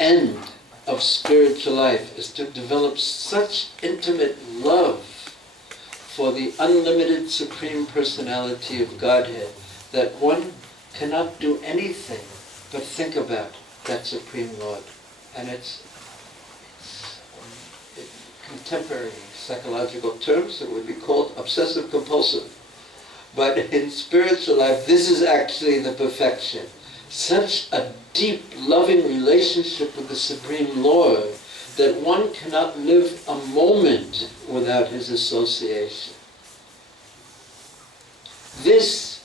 end of spiritual life is to develop such intimate love for the unlimited Supreme Personality of Godhead that one cannot do anything but think about that Supreme Lord. And it's in contemporary psychological terms, it would be called obsessive-compulsive. But in spiritual life, this is actually the perfection. Such a deep, loving relationship with the Supreme Lord that one cannot live a moment without his association. This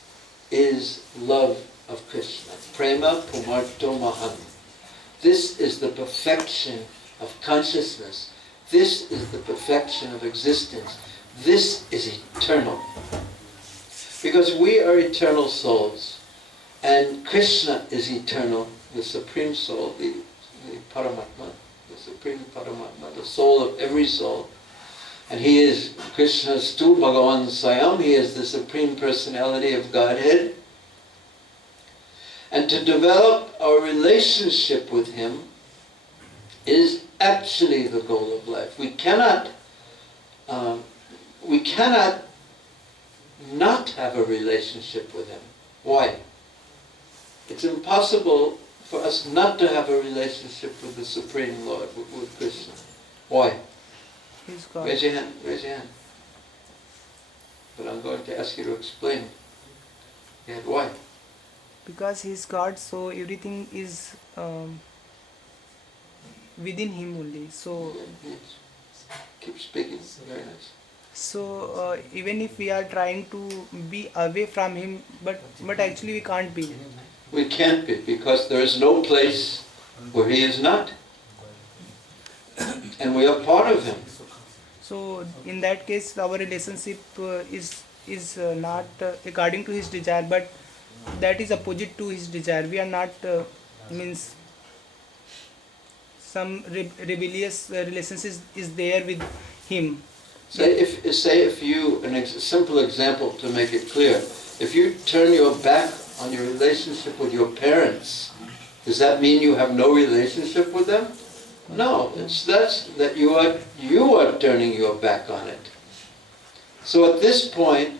is love of Krishna. Prema Pumarto Maham. This is the perfection of consciousness. This is the perfection of existence. This is eternal. Because we are eternal souls. And Krishna is eternal, the Supreme Soul, the Paramatma, the Supreme Paramatma, the soul of every soul. And he is Krishna's tu Bhagavan Swayam, he is the Supreme Personality of Godhead. And to develop our relationship with him is actually the goal of life. We cannot not have a relationship with him. Why? It's impossible for us not to have a relationship with the Supreme Lord, with Krishna. Why? He's God. Raise your hand, raise your hand. But I'm going to ask you to explain. Yeah, why? Because he's God, so everything is within him only. So Keep speaking. Very nice. So even if we are trying to be away from him, but actually we can't be. We can't be, because there is no place where he is not. And we are part of him. So in that case, our relationship is not according to his desire, but that is opposite to his desire. We are not means some rebellious relationship is there with him. Say if you, a simple example to make it clear, if you turn your back on your relationship with your parents, does that mean you have no relationship with them? No, that you are turning your back on it. So at this point,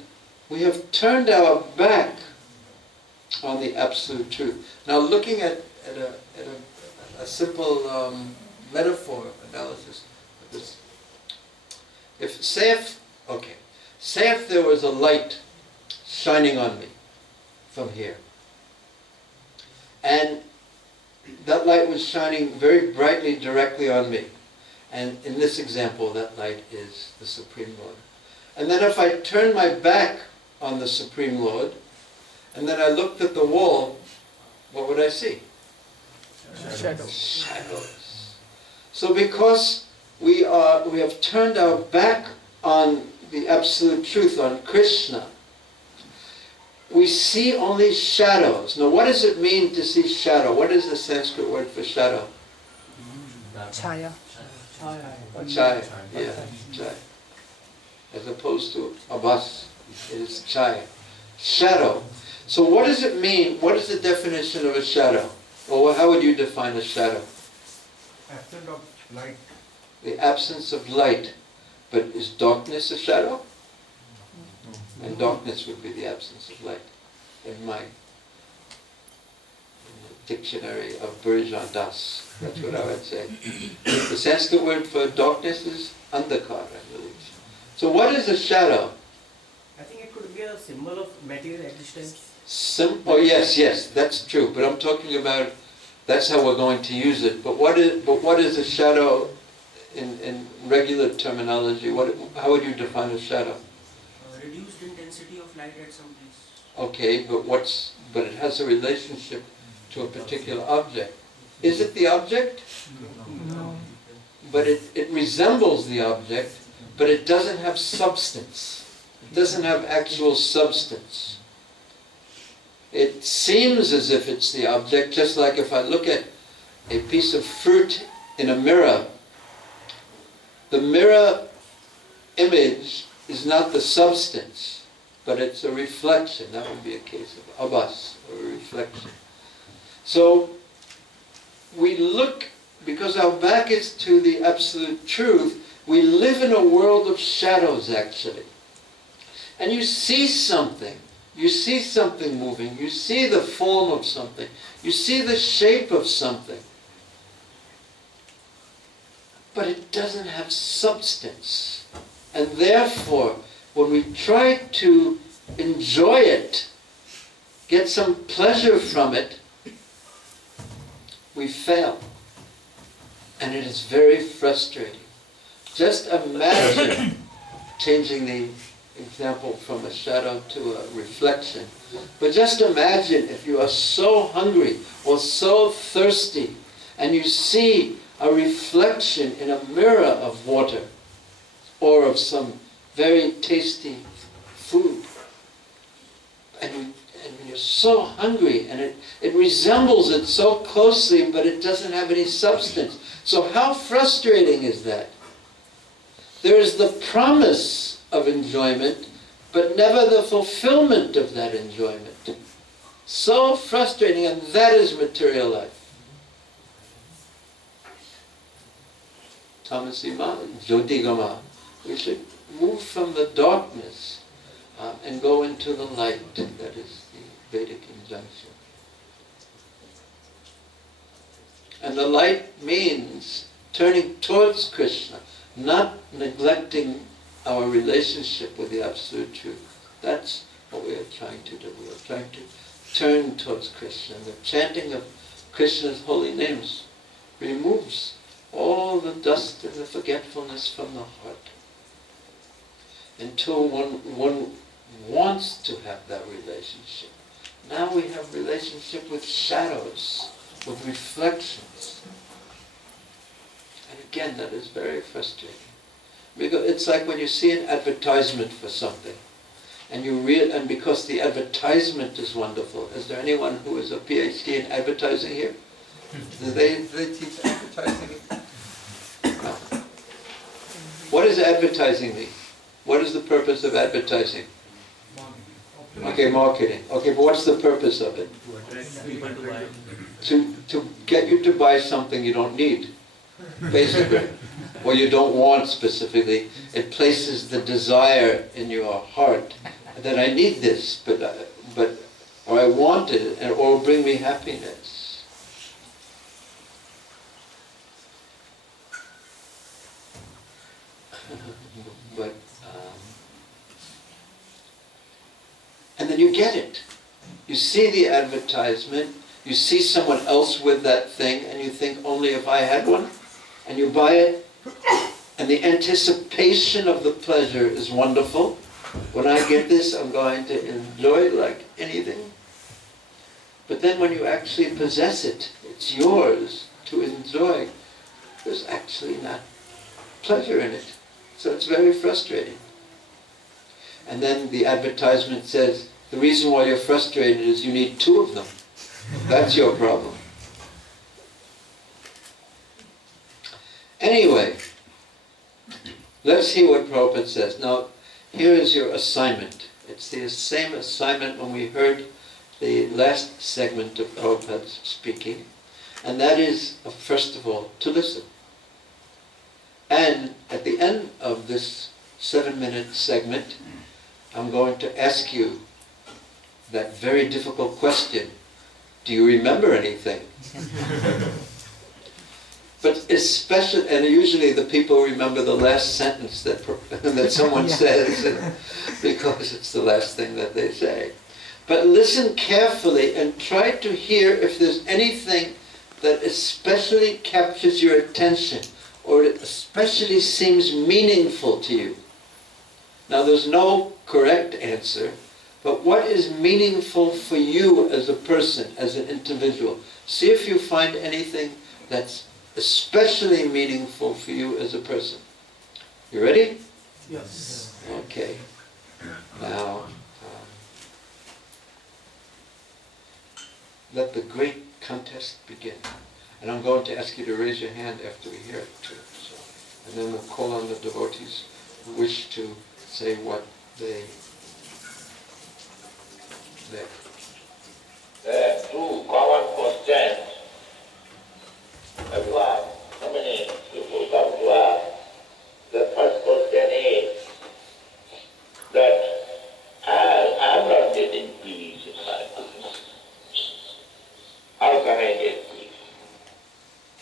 we have turned our back on the absolute truth. Now, looking at a simple metaphor analysis of this. Say if there was a light shining on me from here, and that light was shining very brightly directly on me, and in this example that light is the Supreme Lord. And then if I turn my back on the Supreme Lord, and then I looked at the wall, what would I see? Shadows. So because we have turned our back on the absolute truth, on Krishna, we see only shadows. Now, what does it mean to see shadow? What is the Sanskrit word for shadow? Chaya. Chaya. Yeah, chaya. As opposed to abhas, it is chaya. Shadow. So what does it mean? What is the definition of a shadow? Or how would you define a shadow? Absence of light. The absence of light. But is darkness a shadow? And darkness would be the absence of light, in my dictionary of BHURIJANA. That's what I would say. The Sanskrit word for darkness is andhakar, I believe. So what is a shadow? I think it could be a symbol of material existence. Oh yes, that's true. But I'm talking about, that's how we're going to use it. But what is a shadow in regular terminology? How would you define a shadow? Reduced intensity of light at some place. Okay, but it has a relationship to a particular object. Is it the object? No. But it resembles the object, but it doesn't have substance. It doesn't have actual substance. It seems as if it's the object, just like if I look at a piece of fruit in a mirror, the mirror image is not the substance, but it's a reflection. That would be a case of abhas, or a reflection. So we look because our back is to the absolute truth, we live in a world of shadows actually. And you see something moving, you see the form of something, you see the shape of something. But it doesn't have substance. And therefore, when we try to enjoy it, get some pleasure from it, we fail. And it is very frustrating. Just imagine, changing the example from a shadow to a reflection, but just imagine if you are so hungry or so thirsty and you see a reflection in a mirror of water or of some very tasty food. And you're so hungry and it resembles it so closely, but it doesn't have any substance. So how frustrating is that? There is the promise of enjoyment, but never the fulfillment of that enjoyment. So frustrating, and that is material life. Tamasima, Jyotigama. We should move from the darkness and go into the light. That is the Vedic injunction. And the light means turning towards Krishna, not neglecting our relationship with the Absolute Truth. That's what we are trying to do. We are trying to turn towards Krishna. The chanting of Krishna's holy names removes all the dust and the forgetfulness from the heart. Until one wants to have that relationship. Now we have relationship with shadows, with reflections. And again, that is very frustrating. Because it's like when you see an advertisement for something, and because the advertisement is wonderful. Is there anyone who is a PhD in advertising here? Do they teach advertising? No. What does advertising mean? What is the purpose of advertising? Okay, marketing. Okay, but what's the purpose of it? To attract people to buy. To get you to buy something you don't need, basically, or you don't want specifically. It places the desire in your heart that I need this, or I want it, or it will bring me happiness. And then you get it. You see the advertisement, you see someone else with that thing, and you think, only if I had one, and you buy it, and the anticipation of the pleasure is wonderful. When I get this, I'm going to enjoy it like anything. But then when you actually possess it, it's yours to enjoy. There's actually not pleasure in it. So it's very frustrating. And then the advertisement says, the reason why you're frustrated is you need 2 of them. That's your problem. Anyway, let's see what Prabhupada says. Now, here is your assignment. It's the same assignment when we heard the last segment of Prabhupada's speaking. And that is, first of all, to listen. And at the end of this 7-minute segment, I'm going to ask you that very difficult question. Do you remember anything? But especially, and usually the people remember the last sentence that someone says, because it's the last thing that they say. But listen carefully and try to hear if there's anything that especially captures your attention, or it especially seems meaningful to you. Now there's no correct answer, but what is meaningful for you as a person, as an individual? See if you find anything that's especially meaningful for you as a person. You ready? Yes. Okay. Now, let the great contest begin. And I'm going to ask you to raise your hand after we hear it too. So, and then we'll call on the devotees who wish to say what they... There are 2 common questions. Everyone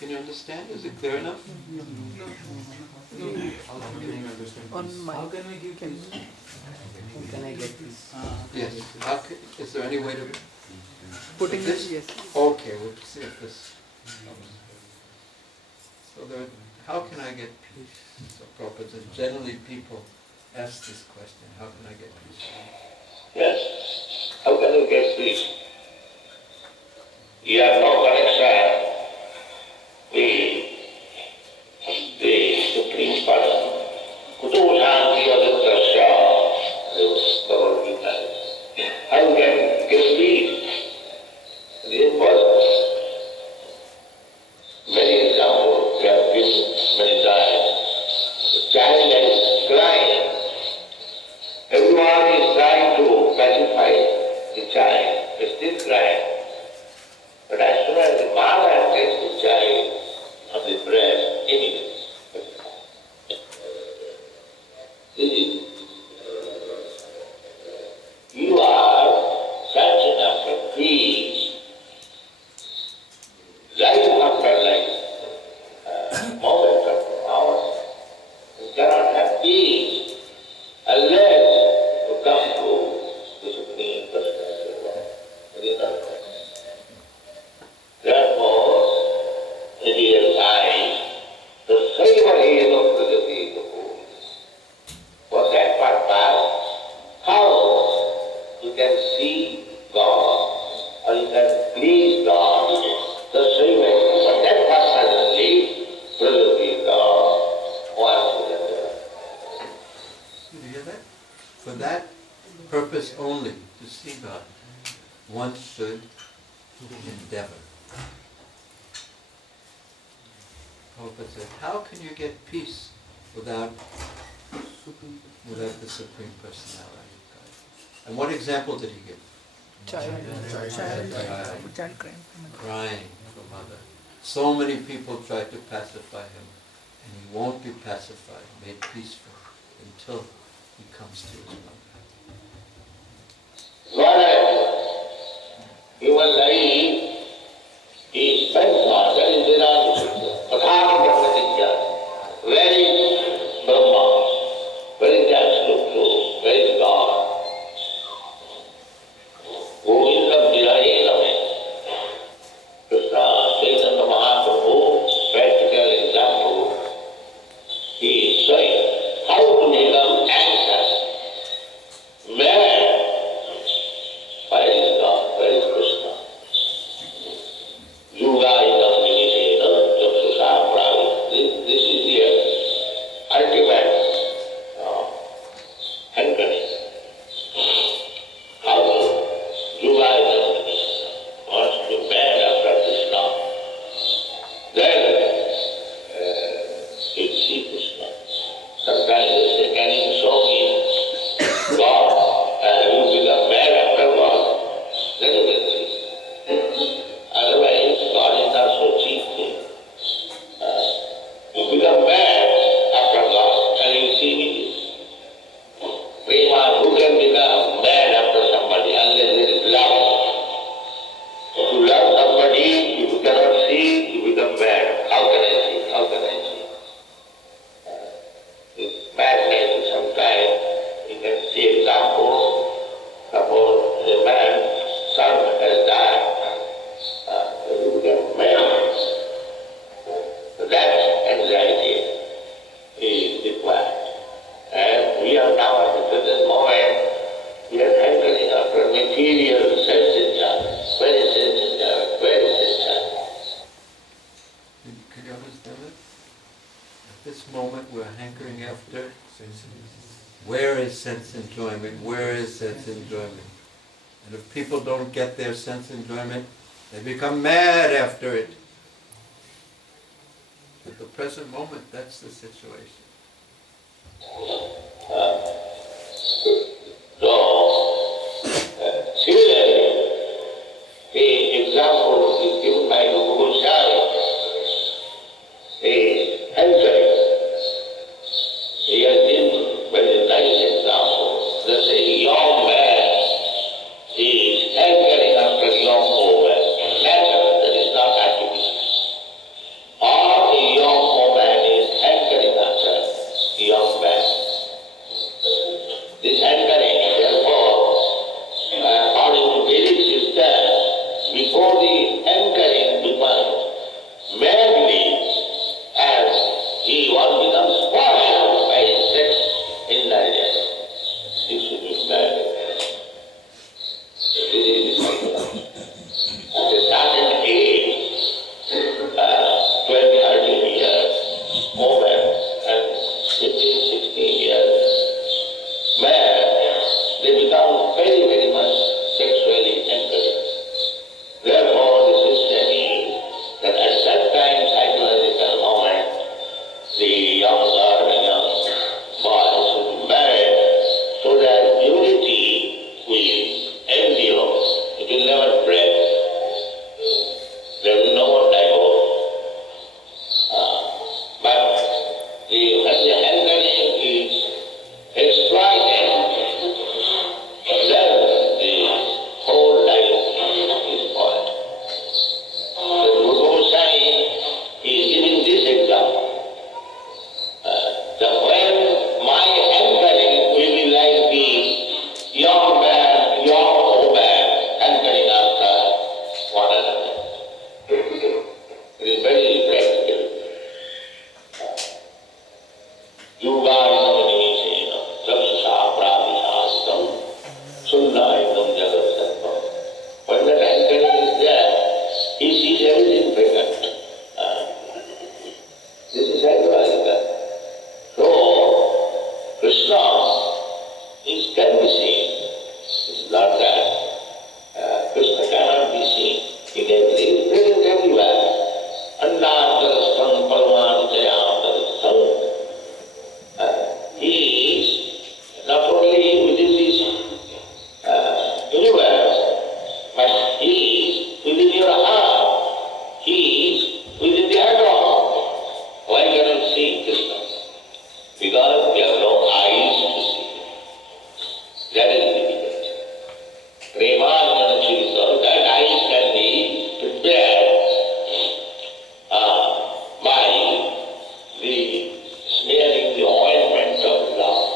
Can you understand? Is it clear enough? How can we give peace? How can I get peace? Yes. Is there any way to Putting this? yes. Okay, we'll see if this. So how can I get peace? So Prabhupada says, generally people ask this question, how can I get peace? Yes. How can you get peace? You have no connection with the Supreme Person. Kutu Shanti Aditrasya, Bhagavad Gita. How you can get peace? It is impossible. Many examples we have given many times. The child is crying. Everyone is trying to pacify the child. It's still crying. But as soon as the mother takes the child on the breast, immediately. You are searching after peace, life after life, moment after hour. You cannot have peace unless you come to the Supreme Personality of God. It is not possible. Therefore, it is the same way of Prajati Prabhu. For that purpose, how you can see God or you can please God, the same way. For that purpose only, Prajati God wants to get Did you hear that? For that purpose only, to see God, one should endeavor. Prabhupada said, how can you get peace without the Supreme Personality of God? And what example did he give? Child crying. Crying for mother. So many people try to pacify him, and he won't be pacified, made peaceful, until he comes to his mother. Human life is spent on that is where is Brahma? Where is the absolute truth? Where is God? Govindam Virayename. Krishna, Chaitanya Mahaprabhu, practical example, he is showing how to become anxious, mad. Where is God? Where is Krishna? Yugaidam Nimitena, Chakshusha Pravi. This is the ultimate hankering. How Yugaidam Nimitena wants to be mad after Krishna. Then you see Krishna. Sometimes they say, can you show me God? You become mad after God. Then you can see. Otherwise, God is not so cheap thing. You become mad after God and you see me. Prema, who can become mad after somebody unless there is love? If you love somebody, if you cannot see, you become mad. How can I see? How can I see? With madness sometimes, you can see example. Suppose a man's son has died. You become mad. So that anxiety is required. And we are now at the present moment, we are hankering after material sense enjoyment. Where is sense enjoyment? Where is sense enjoyment? Can you understand it? At this moment we're hankering after where is sense enjoyment? Where is sense enjoyment? And if people don't get their sense enjoyment, they become mad after it. At the present moment, that's the situation. So, similarly, the example is given by Guru Goswami. He hankering. He has given very nice example. There's a young man, he is hankering after young woman. Matter, that is not activity. 15, 16 years, man, they become very, very much sexually encouraged. Therefore, the system is that at that time, psychological moment, the young girl and young boy should be married so that unity will endure, it will never break. There will be no more divorce. But when the hankering is exploited, then the whole life is spoiled. The Guru Goswami is giving this example. That when my hankering will be like the young man, young woman hankering after one another. It is very practical. Yugainam nimisena, chakshusha pravisastam, sunnainam jagatsattvam. When that hankering is there, he sees everything vacant. This is psychological. So, Krishna can be seen. It's not that Krishna cannot be seen. He is present everywhere. Annādarastham paramanujayadarastham. He is not only within this universe, but he is within your heart. He is within the atom. Why cannot see Krishna? Because we have no eyes to see. That is difficult. Premanana Chirisa, that eyes can be prepared by the smearing the ointment of love.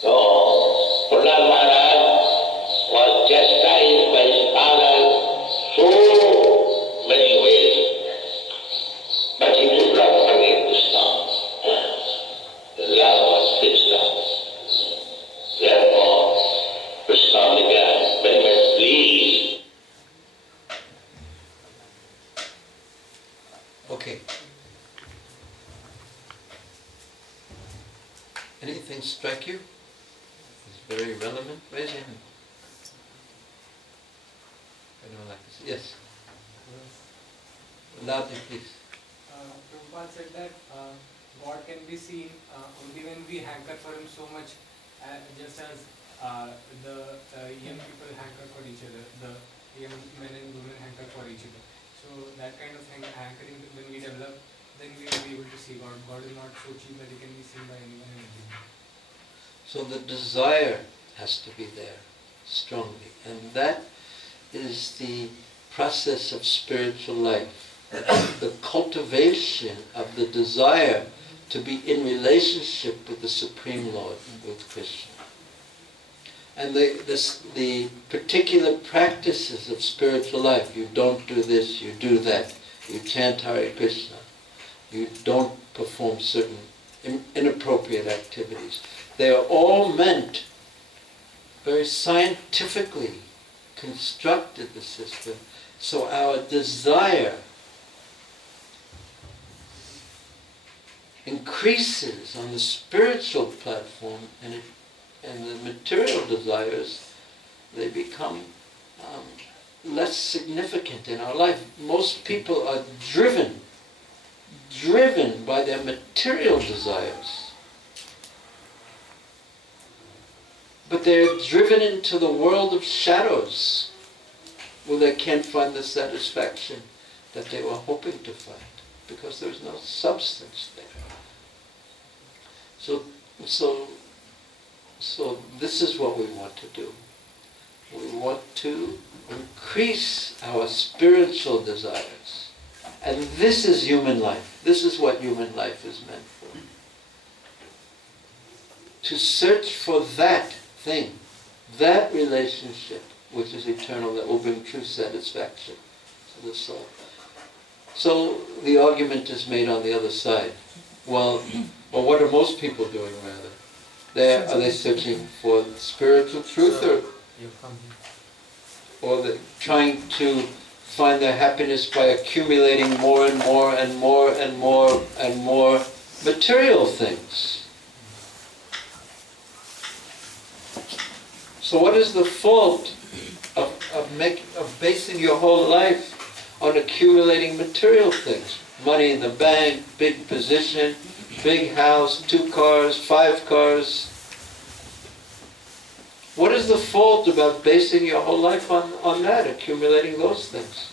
So, Prahlad Maharaj was chastised by his father so many ways, but he could not forget Krishna. The love was fixed up. Therefore, Krishna became very much pleased. Okay. Anything strike you? It's very relevant. Raise your hand. I don't like this. Yes. Loudly, please. Prabhupada said that God can be seen only when we hanker for Him so much, just as the young people hanker for each other, the young men and women hanker for each other. So that kind of hankering, when we develop, then we will be able to see God. God is not so cheap that He can be seen by anyone and everyone. So the desire has to be there strongly, and that is the process of spiritual life. The cultivation of the desire to be in relationship with the Supreme Lord, with Krishna. And the particular practices of spiritual life, you don't do this, you do that, you chant Hare Krishna, you don't perform certain inappropriate activities. They are all meant, very scientifically constructed the system, so our desire increases on the spiritual platform, and the material desires, they become less significant in our life. Most people are driven by their material desires. But they're driven into the world of shadows, where they can't find the satisfaction that they were hoping to find, because there's no substance there. So this is what we want to do. We want to increase our spiritual desires. And this is human life. This is what human life is meant for. To search for that thing, that relationship, which is eternal, that will bring true satisfaction to the soul. So the argument is made on the other side. Well, what are most people doing, rather? Are they searching for spiritual truth, or they're trying to find their happiness by accumulating more and more and more and more and more material things. So what is the fault of basing your whole life on accumulating material things? Money in the bank, big position, big house, 2 cars, 5 cars. What is the fault about basing your whole life on that, accumulating those things?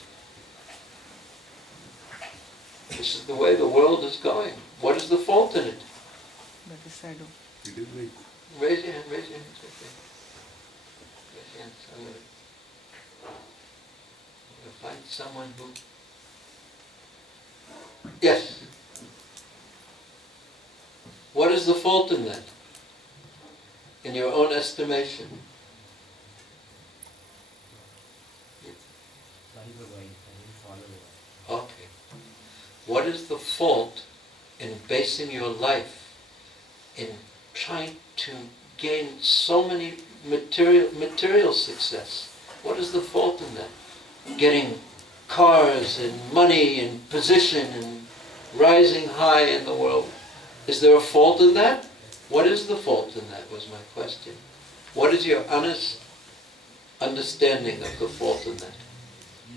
This is the way the world is going. What is the fault in it? That is shadow. Raise your hand, raise your hand. It's okay. Raise your hand. I'm going to find someone who... Yes? What is the fault in that? In your own estimation? Okay. What is the fault in basing your life in trying to gain so many material success? What is the fault in that? Getting cars and money and position and rising high in the world. Is there a fault in that? What is the fault in that was my question. What is your honest understanding of the fault in that?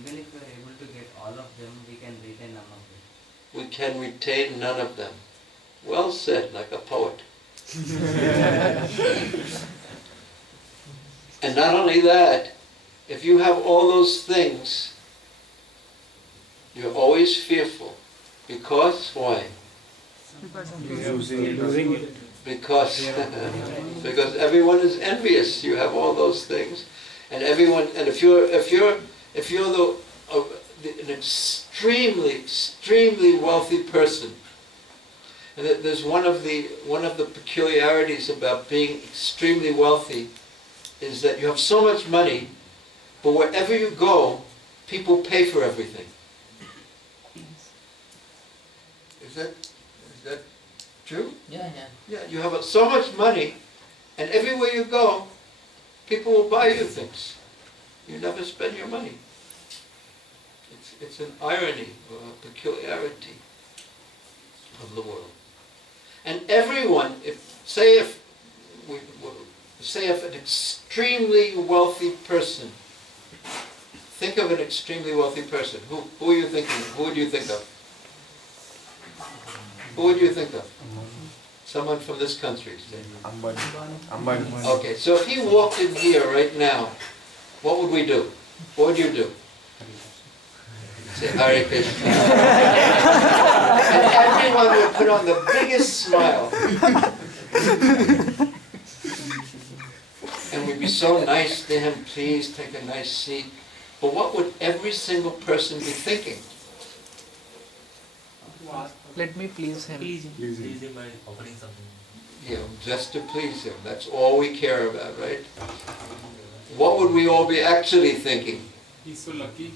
Even if we are able to get all of them, we can retain none of them. We can retain none of them. Well said, like a poet. And not only that, if you have all those things, you're always fearful. Because why? Losing it. Because everyone is envious. You have all those things, and everyone. And if you're an extremely wealthy person, and there's one of the peculiarities about being extremely wealthy is that you have so much money, but wherever you go, people pay for everything. Is that true? Yeah. Yeah, you have so much money, and everywhere you go, people will buy you things. You never spend your money. It's an irony or a peculiarity of the world. And everyone, if an extremely wealthy person, think of an extremely wealthy person. Who are you thinking? Who would you think of? Who would you think of? Someone from this country. Say. Ambani. Okay, so if he walked in here right now, what would we do? What would you do? Say Hare Krishna. And everyone would put on the biggest smile. And we'd be so nice to him, please take a nice seat. But what would every single person be thinking? Let me please him. Please him by offering something. You know, just to please him. That's all we care about, right? What would we all be actually thinking? He's so lucky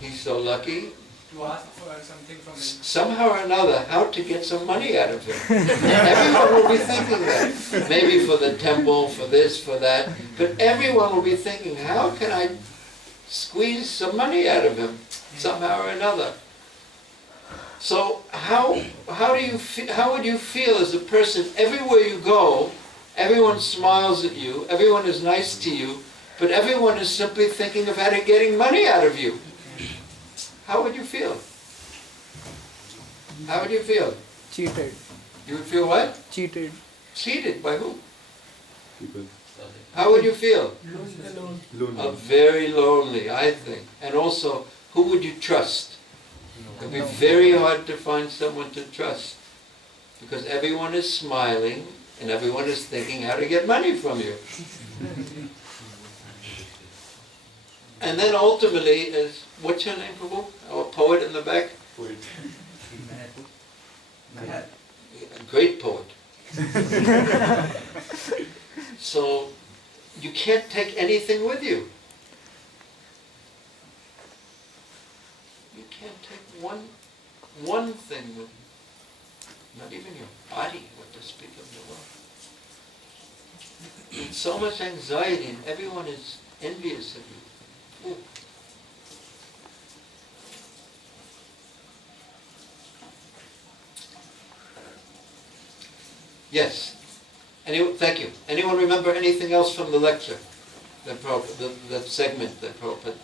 He's so lucky. to ask for something from him. Somehow or another, how to get some money out of him. Everyone will be thinking that. Maybe for the temple, for this, for that. But everyone will be thinking, how can I squeeze some money out of him? Somehow or another. So how would you feel as a person? Everywhere you go, everyone smiles at you, everyone is nice to you, but everyone is simply thinking of how to getting money out of you. How would you feel? How would you feel? Cheated. You would feel what? Cheated. Cheated by who? People. How would you feel? Lonely. Very lonely, I think. And also, who would you trust? It would be very hard to find someone to trust, because everyone is smiling and everyone is thinking how to get money from you. And then ultimately, what's your name, Prabhu? Our poet in the back? Poet. A great poet. So, you can't take anything with you. You can't take one thing with you. Not even your body, what to speak of the world. There's so much anxiety and everyone is envious of you. Ooh. Yes. Thank you. Anyone remember anything else from the lecture? That segment that Prabhupada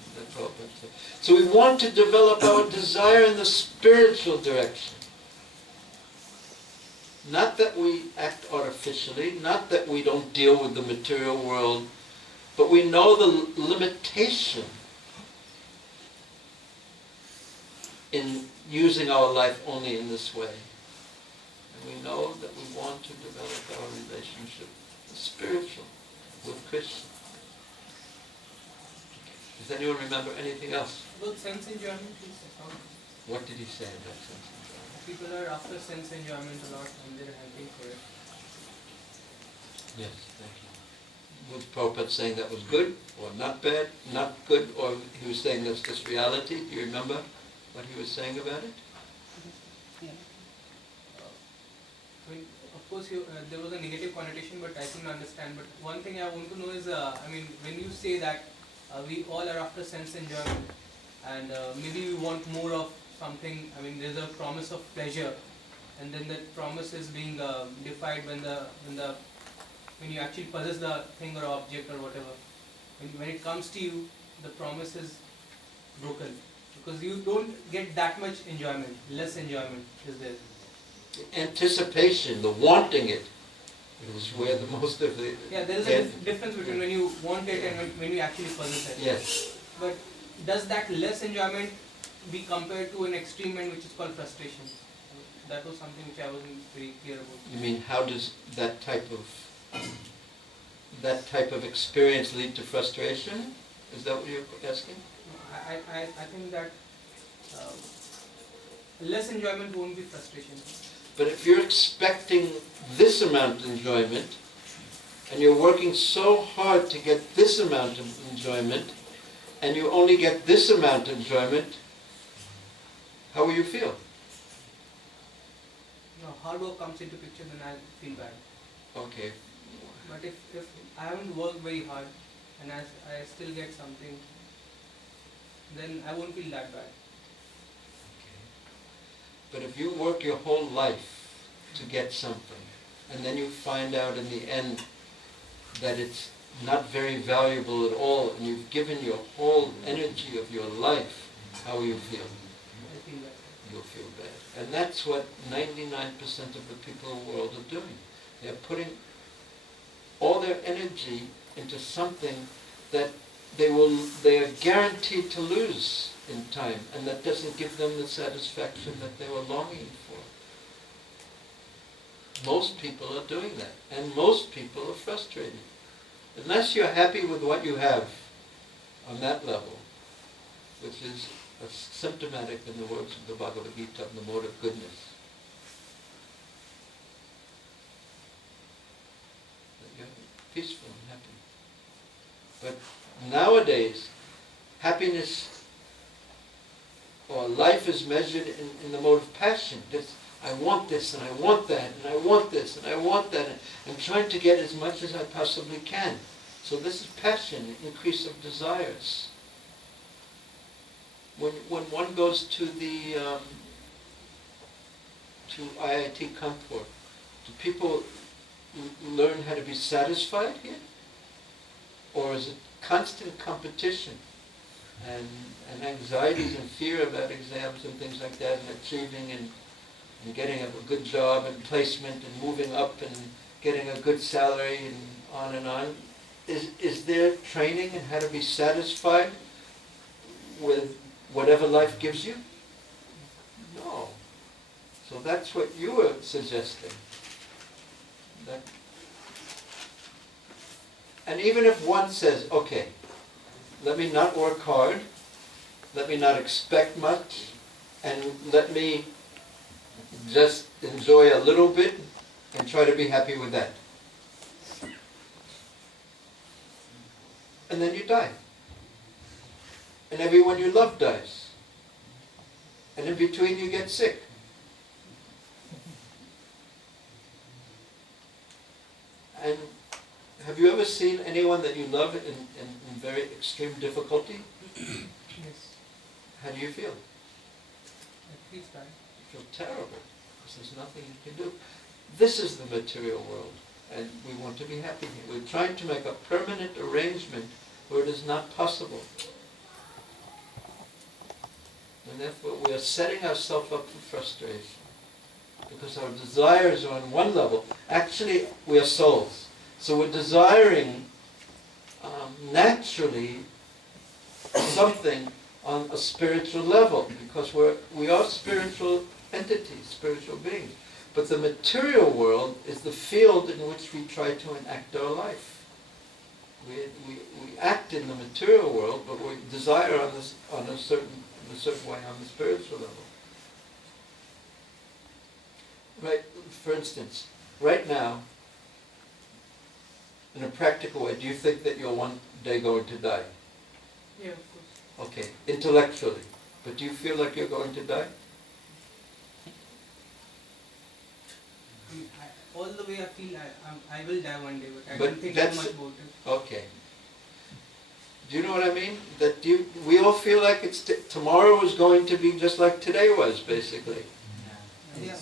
said. So we want to develop our desire in the spiritual direction. Not that we act artificially, not that we don't deal with the material world, but we know the limitation in using our life only in this way. And we know that we want to develop our relationship, the spiritual, with Krishna. Does anyone remember anything else? About sense enjoyment, please. What did he say about sense enjoyment? People are after sense enjoyment a lot and they're hunting for it. Yes, thank you. Was Prabhupada saying that was good or not bad, not good, or he was saying that's just reality? Do you remember what he was saying about it? Yeah. I mean, of course, there was a negative connotation, but I couldn't understand. But one thing I want to know is, when you say that we all are after sense enjoyment, and maybe we want more of something. I mean, there's a promise of pleasure, and then that promise is being defied when you actually possess the thing or object or whatever. When it comes to you, the promise is broken because you don't get that much enjoyment. Less enjoyment is there. Anticipation, the wanting it, is where the most of the... Yeah, there is a difference between when you want it and when you actually possess it. Yes. But does that less enjoyment be compared to an extreme end which is called frustration? That was something which I wasn't very clear about. You mean, how does that type of experience lead to frustration? Is that what you're asking? I think that less enjoyment won't be frustration. But if you're expecting this amount of enjoyment, and you're working so hard to get this amount of enjoyment, and you only get this amount of enjoyment, how will you feel? No, hard work comes into picture, then I feel bad. Okay. But if I haven't worked very hard and I still get something, then I won't feel that bad. But if you work your whole life to get something, and then you find out in the end that it's not very valuable at all, and you've given your whole energy of your life, how will you feel? I feel bad. You'll feel bad. And that's what 99% of the people in the world are doing. They're putting all their energy into something that they are guaranteed to lose in time, and that doesn't give them the satisfaction that they were longing for. Most people are doing that, and most people are frustrated. Unless you're happy with what you have on that level, which is symptomatic in the words of the Bhagavad Gita, of the mode of goodness, that you're peaceful and happy. But nowadays, happiness or life is measured in the mode of passion. I want this, and I want that, and I want this, and I want that. And I'm trying to get as much as I possibly can. So this is passion, increase of desires. When one goes to the to IIT Kanpur, do people learn how to be satisfied here? Or is it constant competition and anxieties and fear about exams and things like that, and achieving and getting a good job and placement and moving up and getting a good salary and on and on? Is there training in how to be satisfied with whatever life gives you? No. So that's what you were suggesting. And even if one says, okay, let me not work hard, let me not expect much, and let me just enjoy a little bit and try to be happy with that. And then you die. And everyone you love dies. And in between you get sick. And have you ever seen anyone that you love in very extreme difficulty? Yes. How do you feel? It feels bad. You feel terrible, because there's nothing you can do. This is the material world, and we want to be happy here. We're trying to make a permanent arrangement where it is not possible. And therefore we are setting ourselves up for frustration. Because our desires are on one level. Actually, we are souls. So we're desiring naturally something on a spiritual level. Because we are spiritual entities, spiritual beings. But the material world is the field in which we try to enact our life. We act in the material world, but we desire on a certain way on the spiritual level. Right, for instance, right now, in a practical way, do you think that you're one day going to die? Yeah, of course. Okay, intellectually. But do you feel like you're going to die? All the way I feel I will die one day, but I But don't think so that's- much about it. Okay. Do you know what I mean? That we all feel like tomorrow is going to be just like today was, basically. Yeah.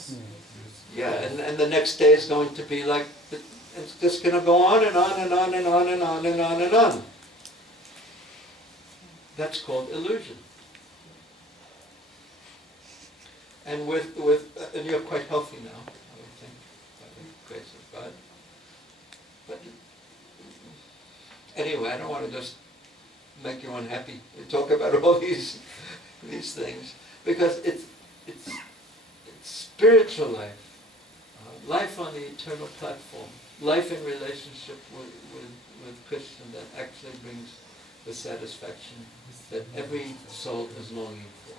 Yeah, and the next day is going to be like, it's just going to go on and on and on and on and on and on and on. That's called illusion. And and you're quite healthy now, I would think, by the grace of God. But anyway, I don't want to just make you unhappy. We talk about all these things because it's spiritual life, life on the eternal platform, life in relationship with Krishna that actually brings the satisfaction that every soul is longing for.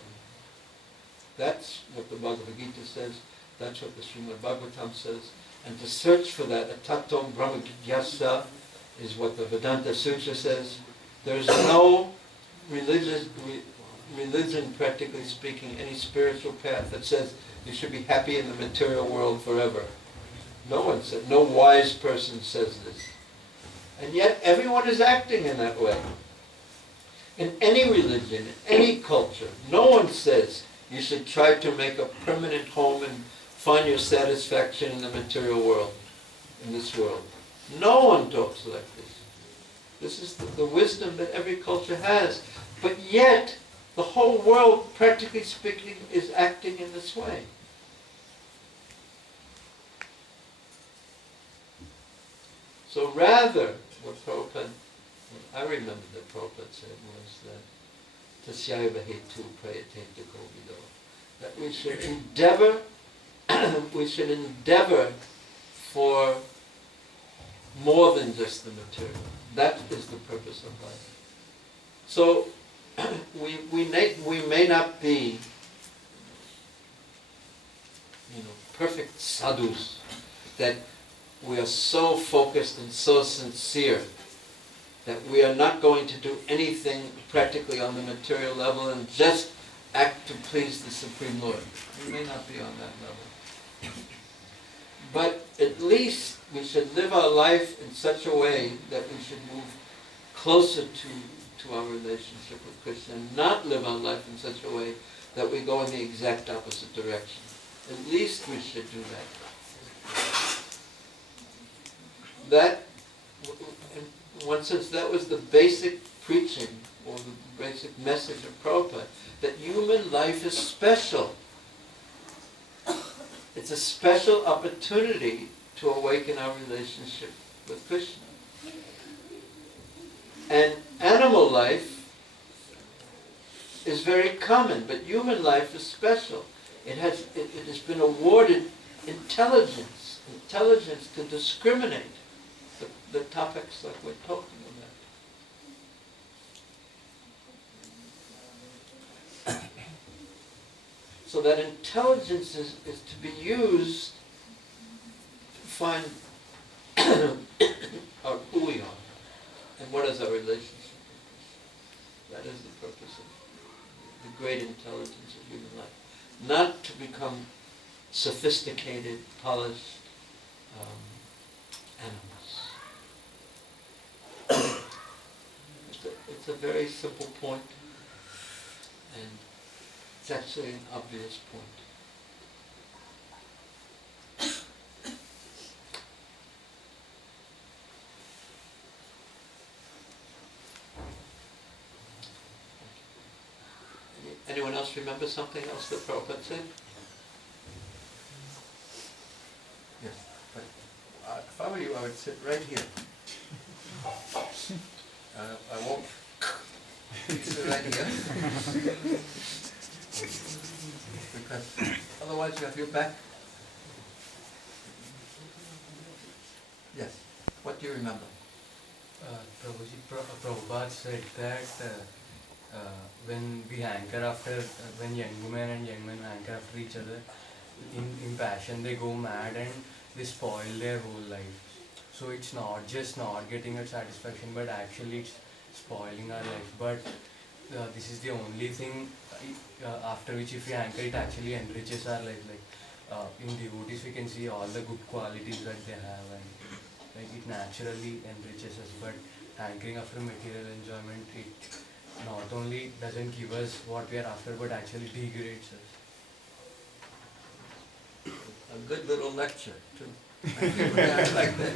That's what the Bhagavad Gita says. That's what the Srimad Bhagavatam says. And to search for that, atatom brahma jigyasa, is what the Vedanta Sutra says. There's no religion, practically speaking, any spiritual path that says you should be happy in the material world forever. No one said, no wise person says this. And yet everyone is acting in that way. In any religion, in any culture, no one says you should try to make a permanent home and find your satisfaction in the material world, in this world. No one talks like this. This is the wisdom that every culture has. But yet, the whole world, practically speaking, is acting in this way. So rather, what I remember that Prabhupada said was that tasyaiva hetu prayatente kovido, that we should endeavor for more than just the material. That is the purpose of life. So we may not be, perfect sadhus, that we are so focused and so sincere that we are not going to do anything practically on the material level and just act to please the Supreme Lord. We may not be on that level. But at least we should live our life in such a way that we should move closer to our relationship with Krishna and not live our life in such a way that we go in the exact opposite direction. At least we should do that. In one sense, that was the basic preaching or the basic message of Prabhupada, that human life is special. It's a special opportunity to awaken our relationship with Krishna. And animal life is very common, but human life is special. It has been awarded intelligence to discriminate the topics like we're talking about. So that intelligence is to be used to find our who we are and what is our relationship with Krishna. That is the purpose of the great intelligence of human life. Not to become sophisticated, polished animals. It's a very simple point, and it's actually an obvious point. Anyone else remember something else that Prabhupada said? Yes. But, if I were you, I would sit right here. I won't sit right here. Because otherwise you have your back. Yes. What do you remember? Prabhupada said that when we hanker after, when young women and young men hanker after each other, in passion they go mad and they spoil their whole life. So it's not just not getting a satisfaction, but actually it's spoiling our life. But this is the only thing after which if we hanker, it actually enriches our life. Like in devotees we can see all the good qualities that they have, and like it naturally enriches us. But hankering after material enjoyment, it not only doesn't give us what we are after, but actually degrades us. A good little lecture, too. I like that.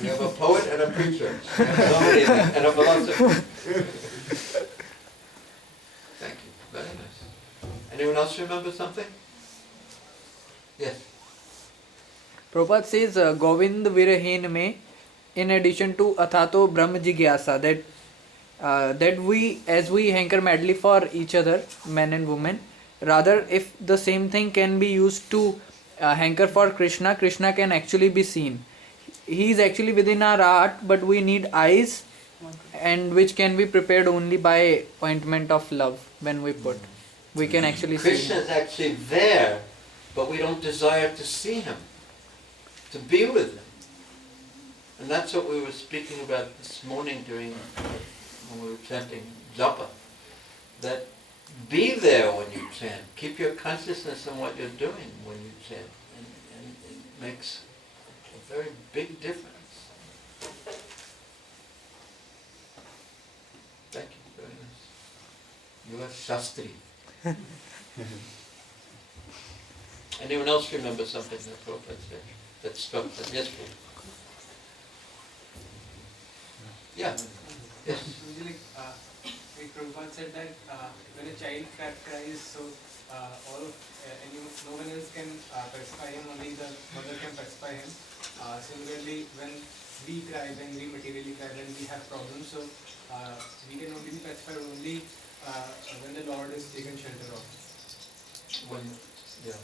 We have a poet and a preacher, and a philosopher. Thank you. Very nice. Anyone else remember something? Yes. Prabhupada says, Govind Virahin mein, in addition to Athato Brahma Jigyasa, that we, as we hanker madly for each other, men and women, rather if the same thing can be used to hanker for Krishna, Krishna can actually be seen. He is actually within our heart, but we need eyes, and which can be prepared only by ointment of love. When we put, we can actually see Krishna him. is actually there, but we don't desire to see him, to be with him. And that's what we were speaking about this morning when we were chanting japa. That be there when you chant. Keep your consciousness on what you're doing when you chant. And it makes a very big difference. Thank you, very nice. You are Shastri. Anyone else remember something that Prabhupada said that struck them? Yes, please. Yeah. Yes. Usually, like Prabhupada said that when a child cries, so no one else can pacify him, only the mother can pacify him. Similarly, when we cry, when we materially cry, when we have problems, so we can only be pacified only when the Lord is taken shelter of. Yeah.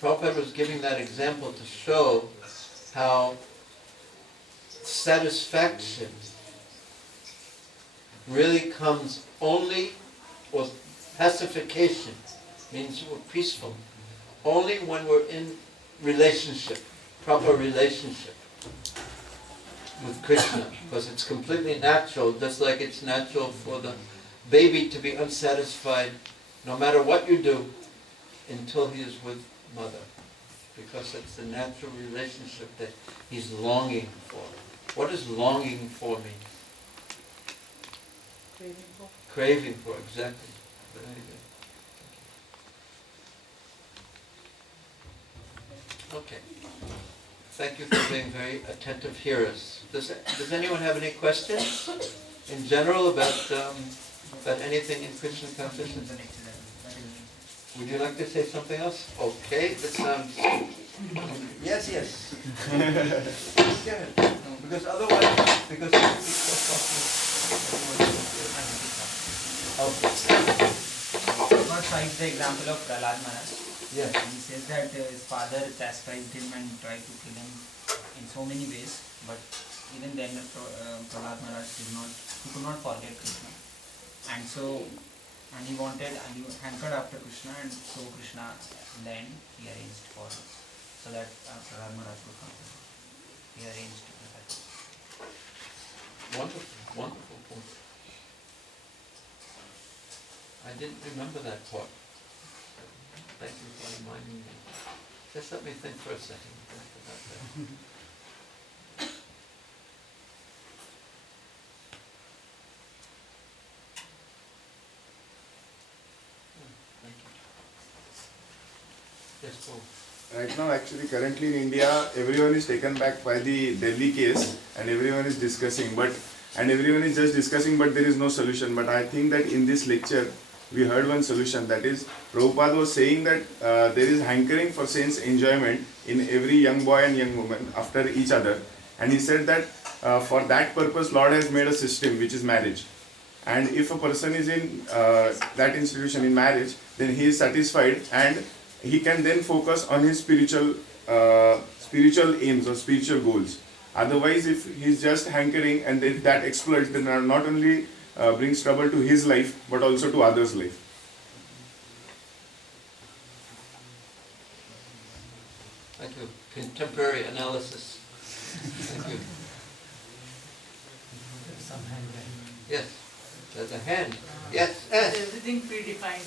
Prabhupada was giving that example to show how satisfaction really comes only, or pacification means we're peaceful, only when we're in relationship, proper relationship with Krishna, because it's completely natural, just like it's natural for the baby to be unsatisfied no matter what you do until he is with mother, because it's the natural relationship that he's longing for. What does longing for mean? Craving for. Craving for, exactly. Very good. Okay. Thank you for being very attentive hearers. Does anyone have any questions in general about anything in Krishna consciousness? Would you like to say something else? Okay, that sounds... Yes, yes. Yeah. Because otherwise, because... Okay. First cites the example of Prahlad Maharaj. Yes. He says that his father chastised him and tried to kill him in so many ways, but even then Prahlad Maharaj could not forget Krishna. And he hankered after Krishna, and so Krishna in the end he arranged for him, so that Prahlad Maharaj would come. He arranged that. Wonderful, wonderful point. I didn't remember that part. Thank you for reminding me. Just let me think for a second about that. Thank you. Yes, Paul. Right now, actually, currently in India, everyone is taken back by the Delhi case and everyone is discussing. But and everyone is just discussing, but there is no solution. But I think that in this lecture, we heard one solution. That is, Prabhupada was saying that there is hankering for sense enjoyment in every young boy and young woman after each other. And he said that for that purpose, Lord has made a system which is marriage. And if a person is in that institution in marriage, then he is satisfied and he can then focus on his spiritual aims or spiritual goals. Otherwise, if he is just hankering and if that exploits, then not only brings trouble to his life, but also to others' life. Thank you. Contemporary analysis. Thank you. Yes. There's a hand. Yes. Yes. Is everything predefined?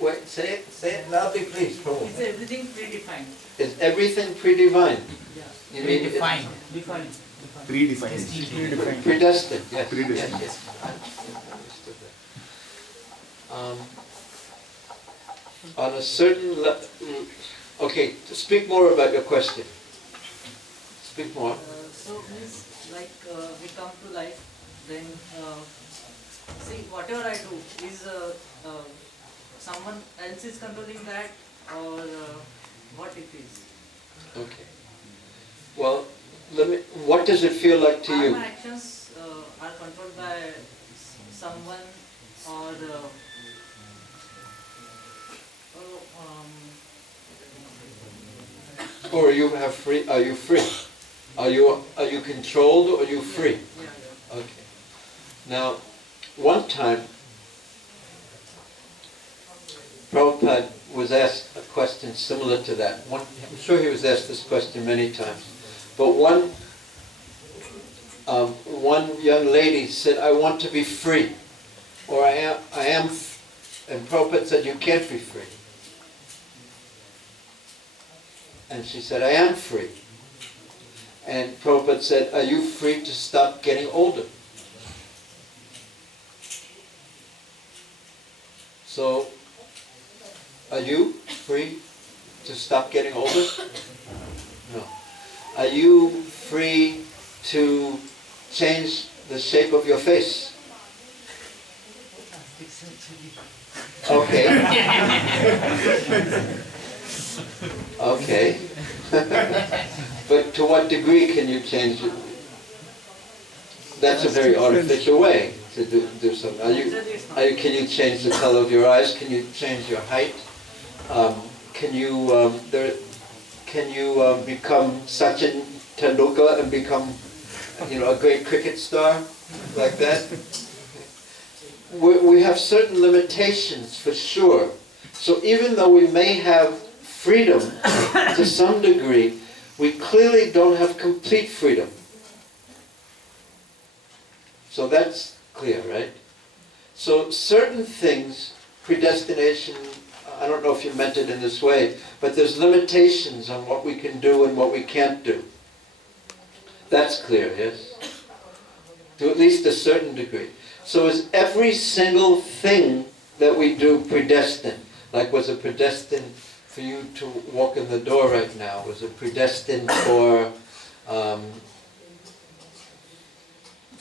Wait. Say it loudly, please. Prabhu. Is everything predefined? Is everything predefined? Yeah. You mean Predefined. Predefined. Predestined. Yes. Predestined. Yes. I understood that. On a certain level. Okay. Speak more about your question. Speak more. So means like we come to life, then see whatever I do is someone else is controlling that, or what it is. Okay. Well, what does it feel like to you? My actions are controlled by someone, or Or you have free? Are you free? Are you controlled or are you free? Yeah. Okay. Now, one time, Prabhupada was asked a question similar to that. I'm sure he was asked this question many times. But one young lady said, "I want to be free," or I am, and Prabhupada said, "You can't be free." And she said, "I am free." And Prabhupada said, "Are you free to stop getting older?" So, are you free to stop getting older? No. Are you free to change the shape of your face? Okay. Okay. But to what degree can you change it? That's a very artificial way to do something. Can you change the color of your eyes? Can you change your height? Can you become Sachin Tendulkar and become, a great cricket star like that? We have certain limitations for sure. So even though we may have freedom to some degree, we clearly don't have complete freedom. So that's clear, right? So certain things, predestination, I don't know if you meant it in this way, but there's limitations on what we can do and what we can't do. That's clear, yes? To at least a certain degree. So is every single thing that we do predestined? Like, was it predestined for you to walk in the door right now? Was it predestined for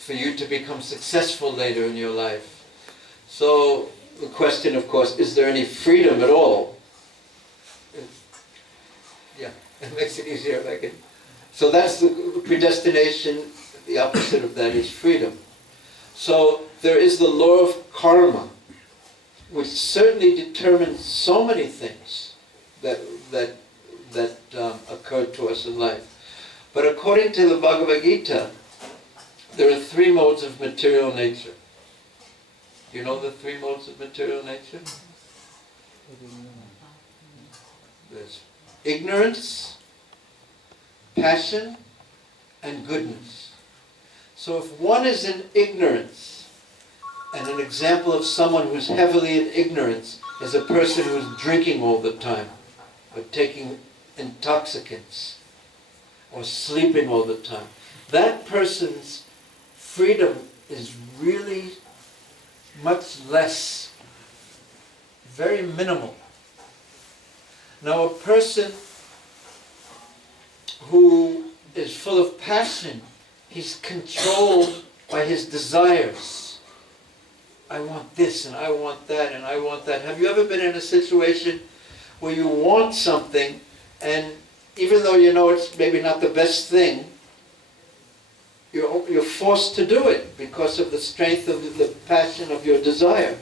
you to become successful later in your life? So the question, of course, is there any freedom at all? Yeah, it makes it easier if I can. So that's the predestination. The opposite of that is freedom. So there is the law of karma, which certainly determines so many things that occur to us in life. But according to the Bhagavad Gita, there are 3 modes of material nature. Do you know the 3 modes of material nature? There's ignorance, passion, and goodness. So if one is in ignorance, and an example of someone who's heavily in ignorance is a person who's drinking all the time, or taking intoxicants, or sleeping all the time, that person's freedom is really much less, very minimal. Now a person who is full of passion, he's controlled by his desires. I want this and I want that and I want that. Have you ever been in a situation where you want something and even though you know it's maybe not the best thing, you're forced to do it because of the strength of the passion of your desire?